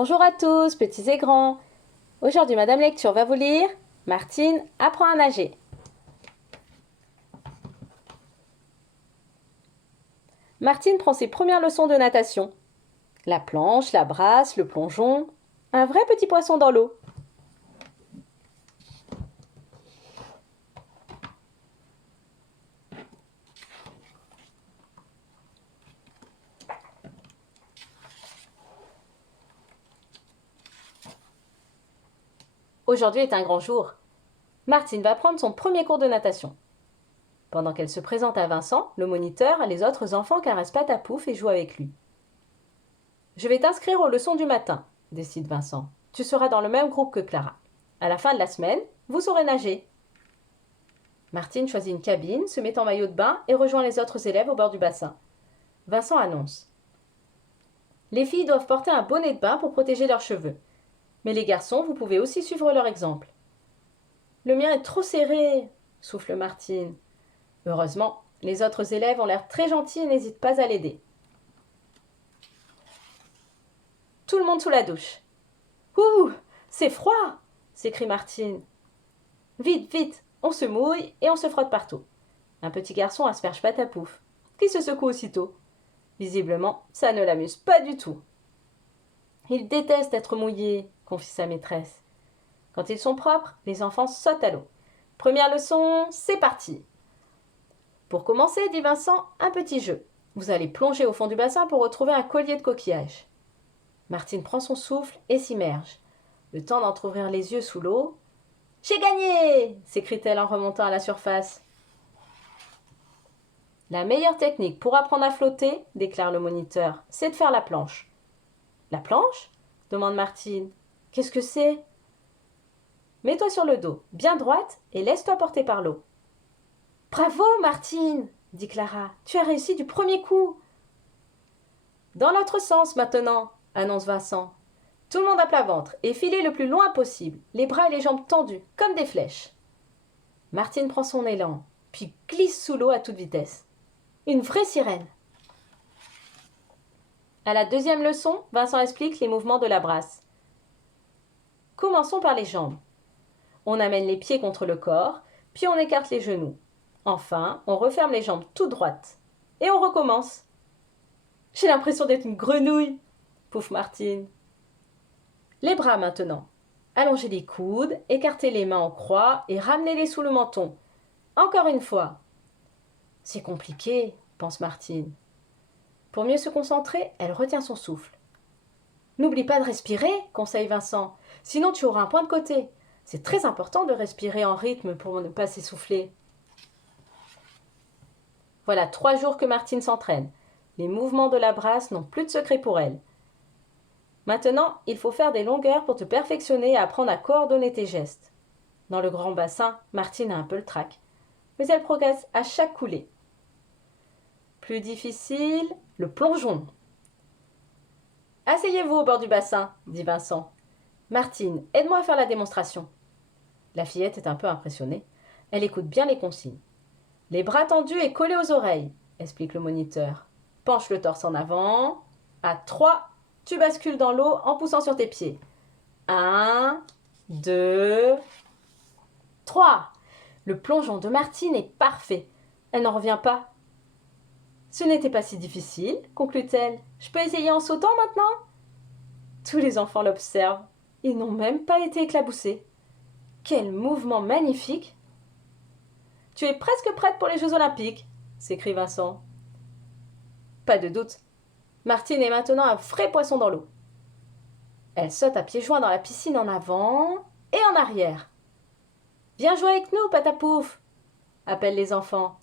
Bonjour à tous, petits et grands. Aujourd'hui, Madame Lecture va vous lire Martine apprend à nager. Martine prend ses premières leçons de natation. La planche, la brasse, le plongeon. Un vrai petit poisson dans l'eau. Aujourd'hui est un grand jour. Martine va prendre son premier cours de natation. Pendant qu'elle se présente à Vincent, le moniteur, les autres enfants caressent Patapouf et jouent avec lui. Je vais t'inscrire aux leçons du matin, décide Vincent. Tu seras dans le même groupe que Clara. À la fin de la semaine, vous saurez nager. Martine choisit une cabine, se met en maillot de bain et rejoint les autres élèves au bord du bassin. Vincent annonce. Les filles doivent porter un bonnet de bain pour protéger leurs cheveux. Mais les garçons, vous pouvez aussi suivre leur exemple. Le mien est trop serré, souffle Martine. Heureusement, les autres élèves ont l'air très gentils et n'hésitent pas à l'aider. Tout le monde sous la douche. Ouh, c'est froid, s'écrie Martine. Vite, vite, on se mouille et on se frotte partout. Un petit garçon asperge Patapouf, qui se secoue aussitôt. Visiblement, ça ne l'amuse pas du tout. Il déteste être mouillé, confie sa maîtresse. Quand ils sont propres, les enfants sautent à l'eau. Première leçon, c'est parti. Pour commencer, dit Vincent, un petit jeu. Vous allez plonger au fond du bassin pour retrouver un collier de coquillages. Martine prend son souffle et s'immerge. Le temps d'entrouvrir les yeux sous l'eau. J'ai gagné s'écrie-t-elle en remontant à la surface. La meilleure technique pour apprendre à flotter, déclare le moniteur, c'est de faire la planche. La planche demande Martine. Qu'est-ce que c'est? Mets-toi sur le dos, bien droite, et laisse-toi porter par l'eau. Bravo, Martine dit Clara. Tu as réussi du premier coup. Dans l'autre sens maintenant, annonce Vincent. Tout le monde à plat ventre et filez le plus loin possible, les bras et les jambes tendus, comme des flèches. Martine prend son élan, puis glisse sous l'eau à toute vitesse. Une vraie sirène. À la deuxième leçon, Vincent explique les mouvements de la brasse. Commençons par les jambes. On amène les pieds contre le corps, puis on écarte les genoux. Enfin, on referme les jambes toutes droites. Et on recommence. J'ai l'impression d'être une grenouille, pouffe Martine. Les bras maintenant. Allongez les coudes, écartez les mains en croix et ramenez-les sous le menton. Encore une fois. C'est compliqué, pense Martine. Pour mieux se concentrer, elle retient son souffle. N'oublie pas de respirer, conseille Vincent, sinon tu auras un point de côté. C'est très important de respirer en rythme pour ne pas s'essouffler. Voilà 3 jours que Martine s'entraîne. Les mouvements de la brasse n'ont plus de secret pour elle. Maintenant, il faut faire des longueurs pour te perfectionner et apprendre à coordonner tes gestes. Dans le grand bassin, Martine a un peu le trac, mais elle progresse à chaque coulée. Plus difficile, le plongeon. Asseyez-vous au bord du bassin, dit Vincent. Martine, aide-moi à faire la démonstration. La fillette est un peu impressionnée. Elle écoute bien les consignes. Les bras tendus et collés aux oreilles, explique le moniteur. Penche le torse en avant. À 3, tu bascules dans l'eau en poussant sur tes pieds. 1, 2, 3. Le plongeon de Martine est parfait. Elle n'en revient pas. Ce n'était pas si difficile, conclut-elle. Je peux essayer en sautant maintenant? Tous les enfants l'observent. Ils n'ont même pas été éclaboussés. Quel mouvement magnifique! Tu es presque prête pour les Jeux Olympiques, s'écrie Vincent. Pas de doute. Martine est maintenant un vrai poisson dans l'eau. Elle saute à pieds joints dans la piscine en avant et en arrière. Viens jouer avec nous, Patapouf, appellent les enfants.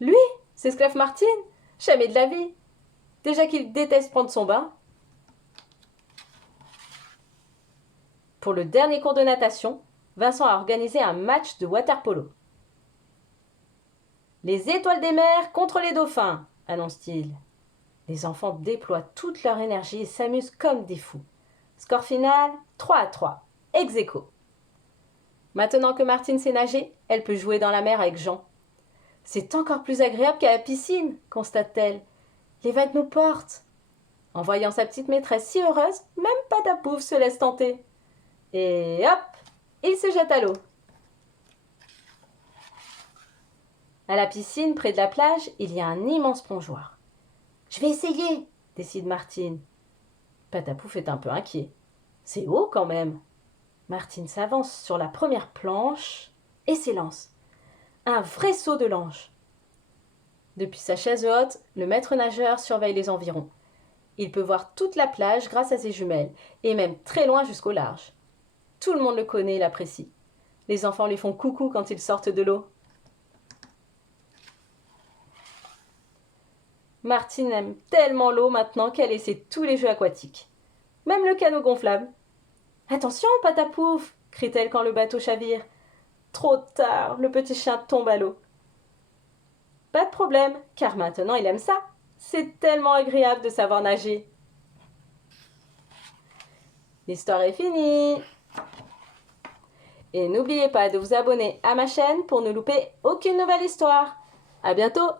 Lui, s'esclaffe Martine, jamais de la vie. Déjà qu'il déteste prendre son bain. Pour le dernier cours de natation, Vincent a organisé un match de water-polo. Les étoiles des mers contre les dauphins, annonce-t-il. Les enfants déploient toute leur énergie et s'amusent comme des fous. Score final, 3-3, ex aequo. Maintenant que Martine sait nager, elle peut jouer dans la mer avec Jean. C'est encore plus agréable qu'à la piscine, constate-t-elle. Les vagues nous portent. En voyant sa petite maîtresse si heureuse, même Patapouf se laisse tenter. Et hop, il se jette à l'eau. À la piscine, près de la plage, il y a un immense plongeoir. « Je vais essayer !» décide Martine. Patapouf est un peu inquiet. C'est haut quand même. Martine s'avance sur la première planche et s'élance. Un vrai saut de l'ange. Depuis sa chaise haute, le maître nageur surveille les environs. Il peut voir toute la plage grâce à ses jumelles, et même très loin jusqu'au large. Tout le monde le connaît et l'apprécie. Les enfants lui font coucou quand ils sortent de l'eau. Martine aime tellement l'eau maintenant qu'elle essaie tous les jeux aquatiques. Même le canot gonflable. « Attention, Patapouf !» crie-t-elle quand le bateau chavire. Trop tard, le petit chien tombe à l'eau. Pas de problème, car maintenant il aime ça. C'est tellement agréable de savoir nager. L'histoire est finie. Et n'oubliez pas de vous abonner à ma chaîne pour ne louper aucune nouvelle histoire. À bientôt!